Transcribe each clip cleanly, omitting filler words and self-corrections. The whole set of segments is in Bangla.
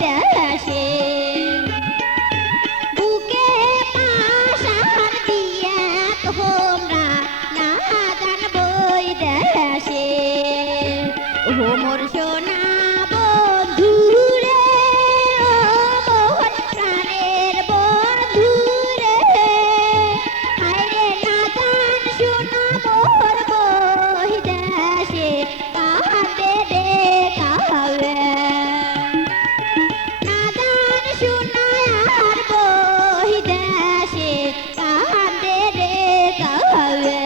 দেশে বুকে পাশার দিয়ে তোমরা না জানবই দেশে ও মোর সোনা বন্ধু রে ও মোর প্রাণের বন্ধু রে হায়রে না জান শোনা মোর বই দেশে কাঁদে রে কাবে না জান শোনা আর বই দেশে কাঁদে রে কাবে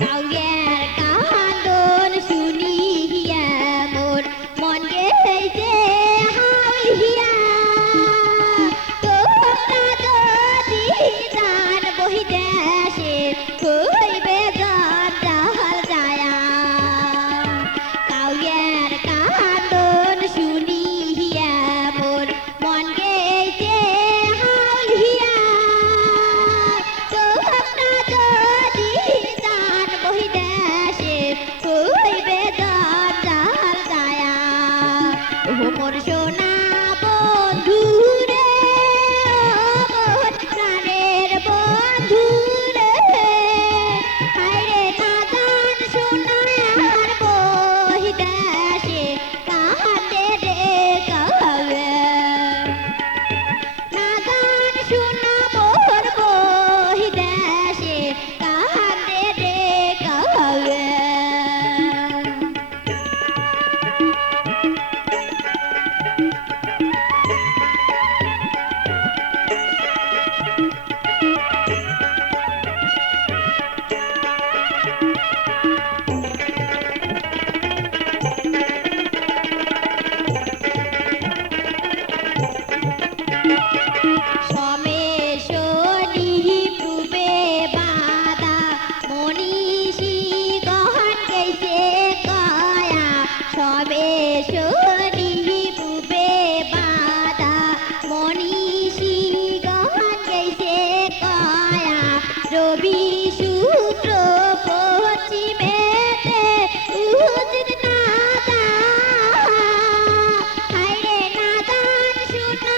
কাউয়ের কান্দন শুনিয়া মোর মন গেছে হাউলিয়া তোমরা যদি জান বহি দেশে কইবে গন্ডাল যায়া কাউয়ের কান্দন শুনিয়া মোর মন গেছে হাউলিয়া তোমরা যদি জান বহি দেশে কইবে গন্ডাল যায়া ও মোর সোনা বন্ধু রে ও মোর প্রাণের বন্ধু রে হায়রে না জান শোনা আর বহি দেশে কাঁদে রে কাবে না জান শোনা মোর বহি দেশে কাঁদে রে কাবে সমেশনি পূবে বাদা মনীষী গহন গেছে কয়া সমেশনি পূবে বাদা মনীষী গহন গেছে কয়া রবি শুক্র পশ্চিমেতে উদিত নাদা হায়রে না জান শোনা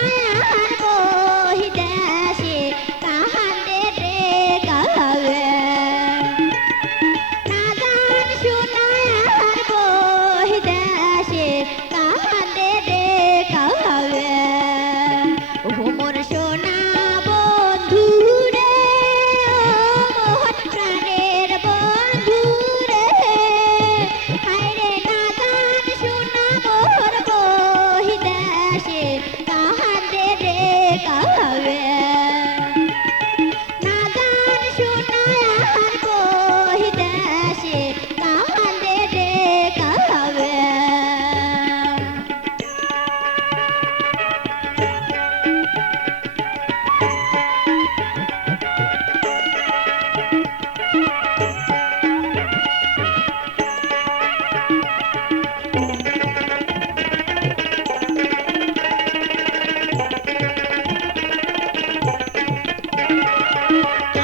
আর বহি দেশে কাঁদে রে কাবে না জান শোনা আর বহি দেশে কাঁদে রে কাবে ও মোর সোনা বন্ধু রে ও মোর প্রাণের বন্ধু রে হায়রে না জান শোনা মোর বহি দেশে কাঁদে রে কাবে না জান শোনা আর বহি দেশে কাঁদে রে কাবে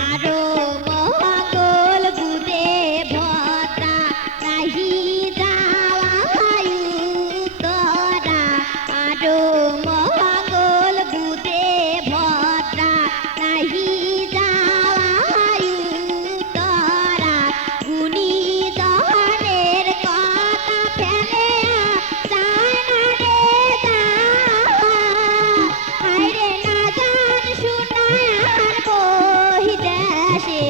আরো মঙ্গল বুদে ভদ্রা নাহি যাওয়ায়ু তোরা আরো মঙ্গল বুদে ভদ্রা নাহি যাওয়ায়ু তোরা গুণী দহনের কথা ফেলে যায় না রে যা হায়রে না জান শোনা আর বহি দেশে